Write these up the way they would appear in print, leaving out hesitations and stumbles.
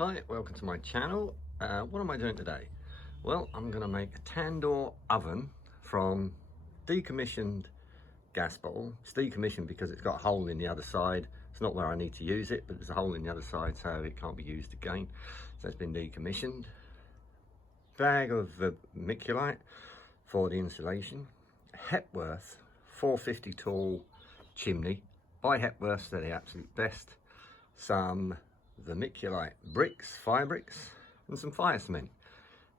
Hi, welcome to my channel. What am I doing today? Well, I'm going to make a Tandoor oven from decommissioned gas bottle. It's decommissioned because it's got a hole in the other side. It's not where I need to use it, but there's a hole in the other side, so it can't be used again. So it's been decommissioned. Bag of vermiculite for the insulation. Hepworth 450 tall chimney. By Hepworth, they're the absolute best. Some vermiculite bricks, fire bricks, and some fire cement.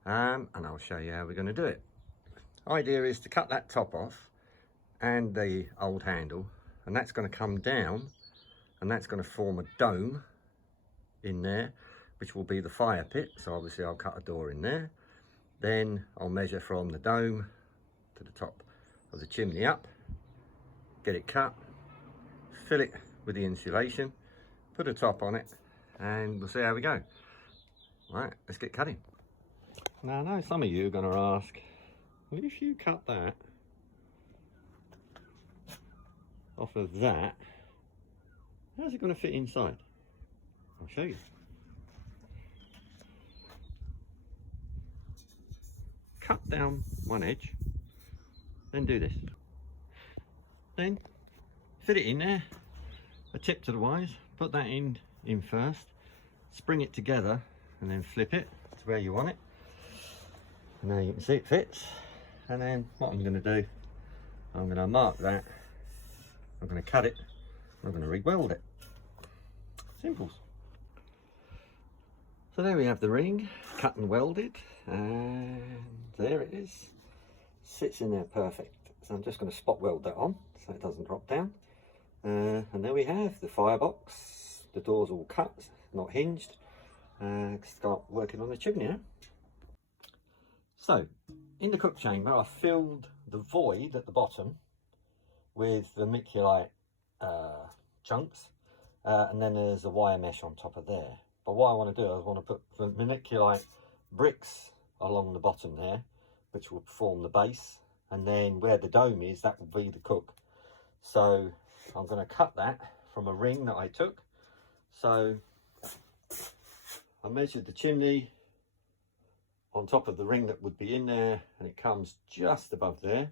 And I'll show you how we're going to do it. Idea is to cut that top off and the old handle, and that's going to come down, and that's going to form a dome in there, which will be the fire pit. So obviously I'll cut a door in there. Then I'll measure from the dome to the top of the chimney up, get it cut, fill it with the insulation, put a top on it, and we'll see how we go. Right, let's get cutting. Now I know some of you are going to ask, well, if you cut that off of that, how's it going to fit inside? I'll show you. Cut down one edge, then do this. Then fit it in there, a tip to the wires, put that in first, spring it together, and then flip it to where you want it. And now you can see it fits. And then what I'm going to do, I'm going to mark that, I'm going to cut it, I'm going to re-weld it. Simples. So there we have the ring, cut and welded, and there it is. Sits in there perfect. So I'm just going to spot weld that on so it doesn't drop down. And there we have the firebox. The door's all cut, not hinged. Start working on the chimney now. So in the cook chamber, I filled the void at the bottom with vermiculite chunks, and then there's a wire mesh on top of there. But what I want to do, I want to put vermiculite bricks along the bottom there, which will form the base, and then where the dome is, that will be the cook. So I'm going to cut that from a ring that I took. So I measured the chimney on top of the ring that would be in there, and it comes just above there.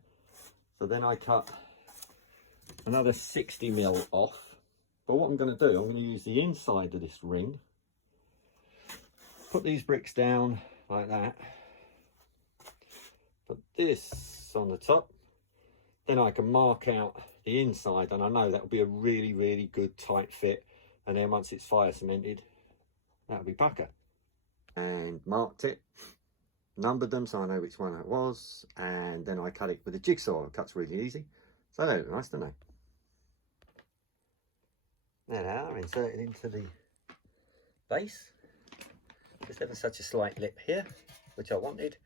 So then I cut another 60mm off. But what I'm going to do, I'm going to use the inside of this ring, put these bricks down like that, put this on the top, then I can mark out the inside, and I know that will be a really good tight fit. And then once it's fire cemented, that'll be pucker. And marked it, numbered them so I know which one it was, and then I cut it with a jigsaw. It cuts really easy. So they look nice, don't they? Now I'm inserted into the base. Just ever such a slight lip here, which I wanted,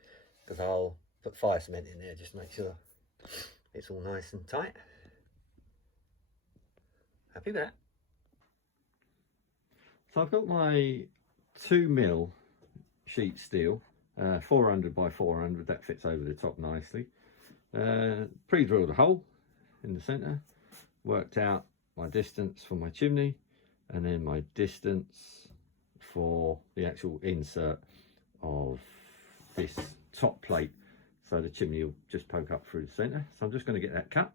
because I'll put fire cement in there just to make sure it's all nice and tight. Happy with that. So I've got my 2mm sheet steel, 400 by 400, that fits over the top nicely. Pre-drilled a hole in the centre, worked out my distance for my chimney, and then my distance for the actual insert of this top plate, so the chimney will just poke up through the centre. So I'm just going to get that cut.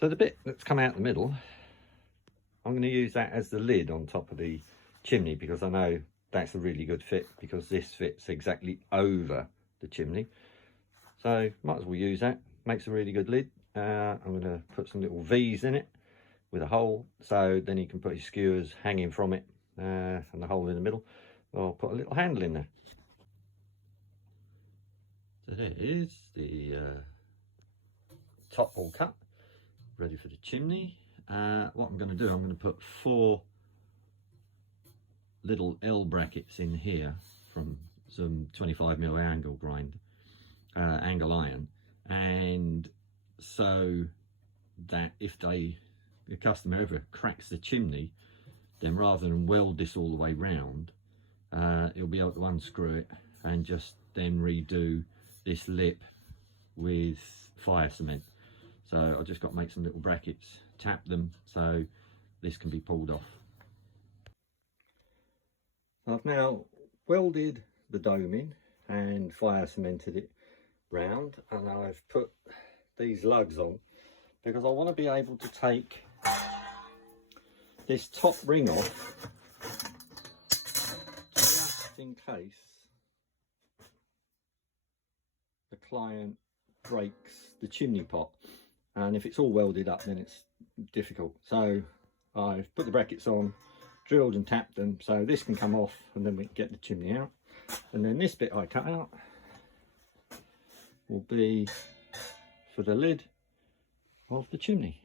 So the bit that's come out the middle, I'm going to use that as the lid on top of the chimney, because I know that's a really good fit, because this fits exactly over the chimney. So might as well use that. Makes a really good lid. I'm going to put some little V's in it with a hole, so then you can put your skewers hanging from it, and the hole in the middle. I'll put a little handle in there. So there is the top all cut, ready for the chimney. What I'm going to do, I'm going to put 4 little L brackets in here from some 25mm angle iron, and so that if the customer ever cracks the chimney, then rather than weld this all the way round, you'll be able to unscrew it and just then redo this lip with fire cement. So I've just got to make some little brackets, tap them so this can be pulled off. I've now welded the dome in and fire cemented it round, and I've put these lugs on because I want to be able to take this top ring off just in case the client breaks the chimney pot, and if it's all welded up then it's difficult. So I've put the brackets on, drilled and tapped them so this can come off, and then we can get the chimney out. And then this bit I cut out will be for the lid of the chimney,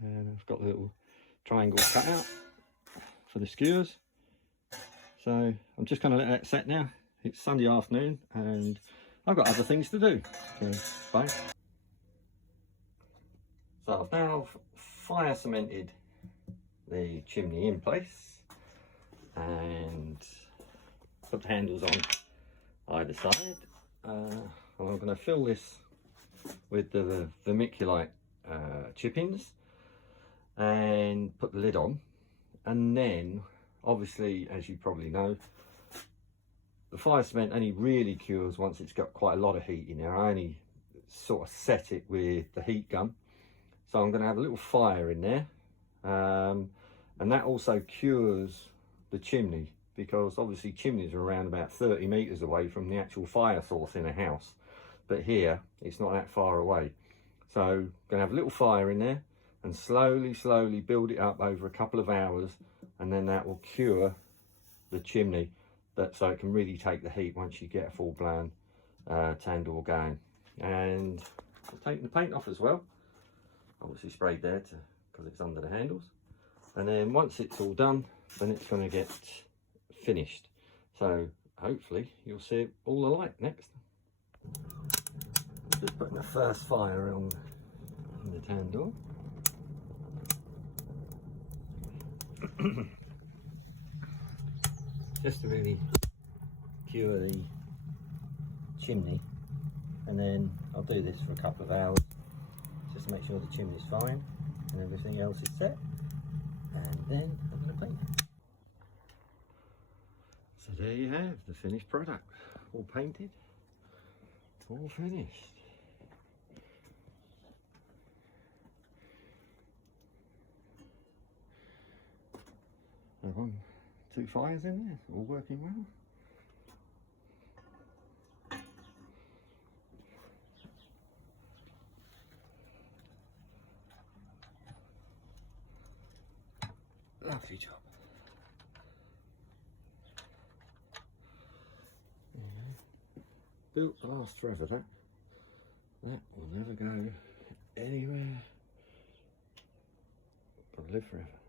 and I've got a little triangle cut out for the skewers. So I'm just going to let that set now. It's Sunday afternoon and I've got other things to do. So bye. So I've now fire cemented the chimney in place and put the handles on either side. I'm going to fill this with the vermiculite chippings and put the lid on, and then obviously, as you probably know, the fire cement only really cures once it's got quite a lot of heat in there. I only sort of set it with the heat gun, so I'm going to have a little fire in there, and that also cures the chimney, because obviously chimneys are around about 30 meters away from the actual fire source in a house, but here it's not that far away. So I'm going to have a little fire in there and slowly build it up over a couple of hours, and then that will cure the chimney, so it can really take the heat once you get a full-blown tandoor going. And I've taken the paint off as well, obviously sprayed there because it's under the handles. And then once it's all done, then it's going to get finished. So hopefully you'll see it all alight next. Just putting the first fire on the tandoor. Just to really cure the chimney, and then I'll do this for a couple of hours just to make sure the chimney's fine and everything else is set, and then I'm going to paint it. So there you have the finished product, all painted, all finished. I've got 2 fires in there, all working well. Lovely job. Yeah. Built to last forever, that will never go anywhere but live forever.